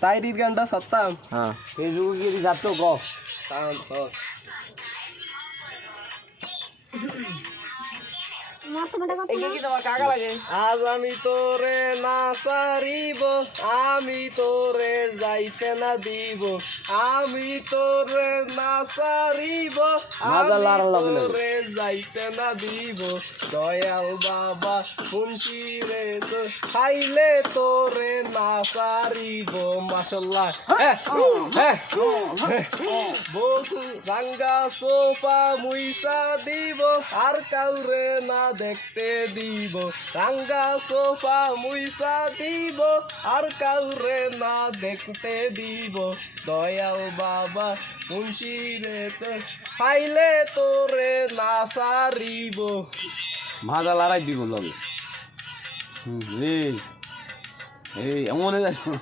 তাইরির গানটা সত্তাম হ্যাঁ ফেসবুকে গিয়ে যাতো গ আজ আমি তোরে না সারিব আমি তোরে যাইতে না দিব আমি তোরে না সারিব আমি তোরে যাইতে না দিব দয়াল বাবা মুন্সি রে তো খাইলে তোরে না সারিব মাশাআল্লাহ বহু রাঙ্গা সোফা মুইসা দিব আর কাউরে না দেখতে দিব রাঙ্গা সোফা মুইসা দিব আর কাউরে না দেখতে দিব দয়াল বাবা মুন্সি রে তো খাইলে তোরে না সারিব মাজা লড়াই দিব লগে এই এমন